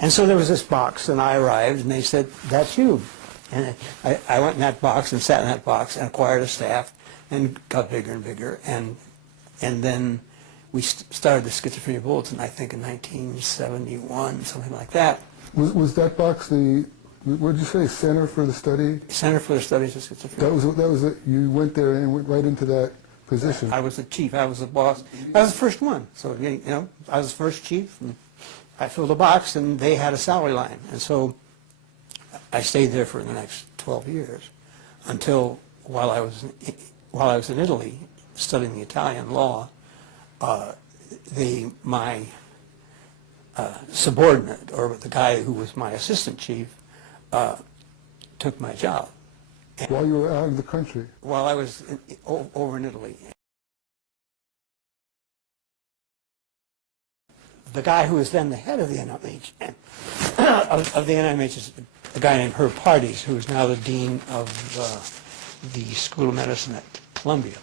And so there was this box, and I arrived, and they said, "That's you." And I went in that box and sat in that box and acquired a staff and got bigger and bigger. And then we started the Schizophrenia Bulletin, I think, in 1971, something like that. Was that box the, what did you say, Center for the Study? Center for the Studies of Schizophrenia. That was it. You went there and went right into that position. I was the chief. I was the boss. I was the first one. So, you know, I was the first chief, and I filled the box, and they had a salary line. And so I stayed there for the next 12 years until while I was in Italy studying the Italian law, my subordinate, or the guy who was my assistant chief, took my job. And while you were out of the country? While I was over in Italy. The guy who was then the head of the NIMH, of the NIMH is a guy named Herb Pardes, who is now the dean of the School of Medicine at Columbia,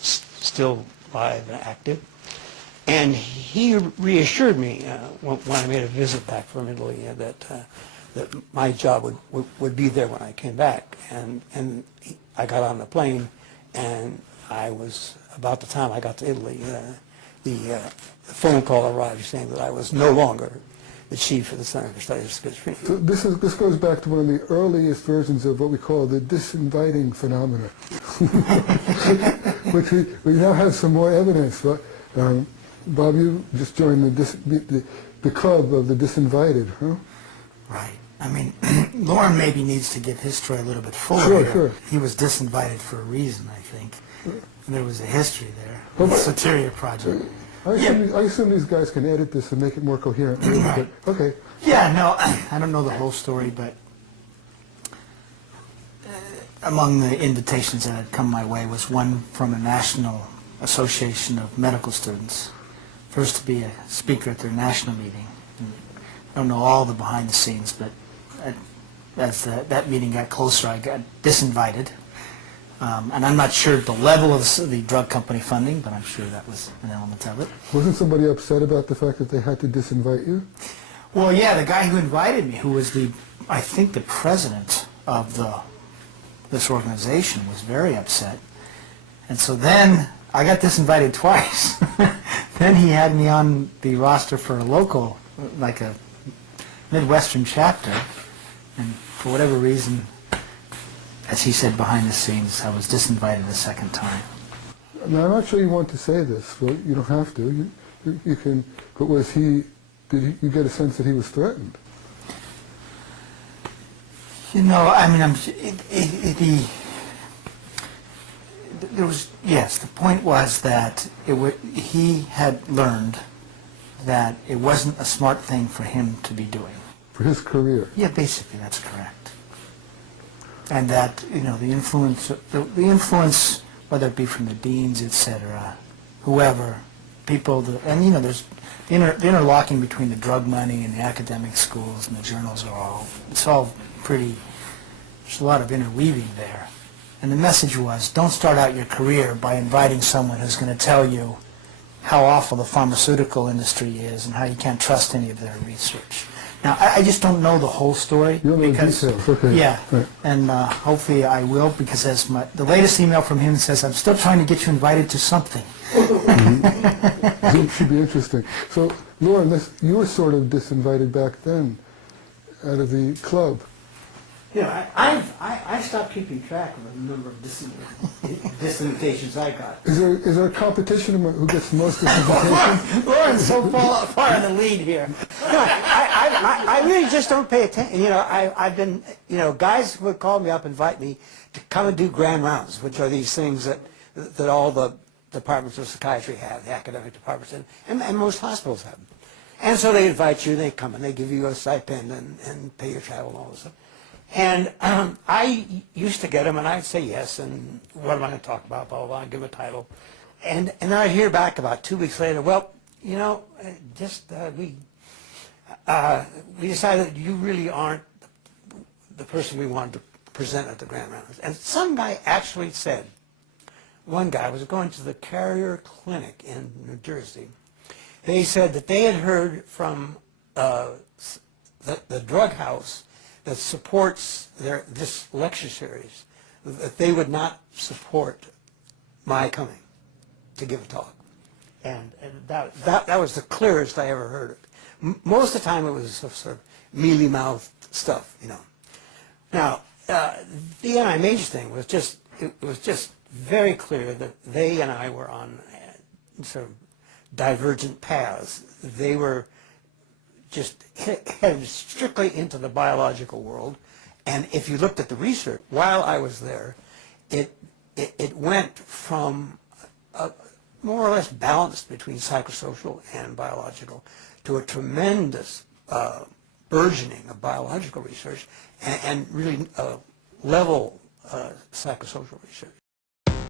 still alive and active. And he reassured me when I made a visit back from Italy that my job would be there when I came back. And I got on the plane, and I was, about the time I got to Italy, the phone call arrived saying that I was no longer the chief of the Center for Studies of Schizophrenia. So this goes back to one of the earliest versions of what we call the disinviting phenomena, which we now have some more evidence. But Bob, you just joined the club of the disinvited, huh? Right. I mean, Loren maybe needs to give his story a little bit fuller. Sure. He was disinvited for a reason, I think. And there was a history there. The Soteria project. I assume these guys can edit this and make it more coherent. Right. But, okay. Yeah, no, I don't know the whole story, but among the invitations that had come my way was one from a National Association of Medical Students, first to be a speaker at their national meeting. And I don't know all the behind the scenes, but as that meeting got closer, I got disinvited. And I'm not sure the level of the drug company funding, but I'm sure that was an element of it. Wasn't somebody upset about the fact that they had to disinvite you? Well, yeah, the guy who invited me, who was I think the president of this organization, was very upset. And so then I got disinvited twice. Then he had me on the roster for a local, like a Midwestern chapter, and for whatever reason, as he said behind the scenes, I was disinvited a second time. Now, I'm not sure you want to say this, but you don't have to. You can. But did you get a sense that he was threatened? You know, I mean, there was, yes, the point was that he had learned that it wasn't a smart thing for him to be doing. For his career? Yeah, basically, that's correct. And that, you know, the influence, whether it be from the deans, etc., whoever, people, and you know, there's the interlocking between the drug money and the academic schools and the journals it's all pretty, there's a lot of interweaving there. And the message was, don't start out your career by inviting someone who's going to tell you how awful the pharmaceutical industry is and how you can't trust any of their research. Now, I just don't know the whole story. You don't know the details, okay. Yeah, right. And hopefully I will, because as the latest email from him says, I'm still trying to get you invited to something. It should be interesting. So, Loren, you were sort of disinvited back then out of the club. Yeah, I stopped keeping track of the number of disinvitations I got. Is there a competition about who gets the most disinvitations? Loren's so far in the lead here. No, I really just don't pay attention. You know, I've been, you know, guys would call me up, invite me to come and do grand rounds, which are these things that all the departments of psychiatry have, the academic departments, and most hospitals have them. And so they invite you, they come, and they give you a stipend and pay your travel and all this stuff. And I used to get them, and I'd say yes, and what am I going to talk about, blah, blah, blah, and give them a title. And then I'd hear back about 2 weeks later, well, you know, we decided you really aren't the person we wanted to present at the Grand Rounds. And some guy actually said, one guy was going to the Carrier Clinic in New Jersey. They said that they had heard from the drug house that supports this lecture series, that they would not support my coming to give a talk. And that was the clearest I ever heard it. Most of the time it was sort of mealy-mouthed stuff, you know. Now, the anti-major thing was just, it was just very clear that they and I were on sort of divergent paths. They were just headed strictly into the biological world, and if you looked at the research while I was there, it went from more or less balanced between psychosocial and biological to a tremendous burgeoning of biological research and really level psychosocial research.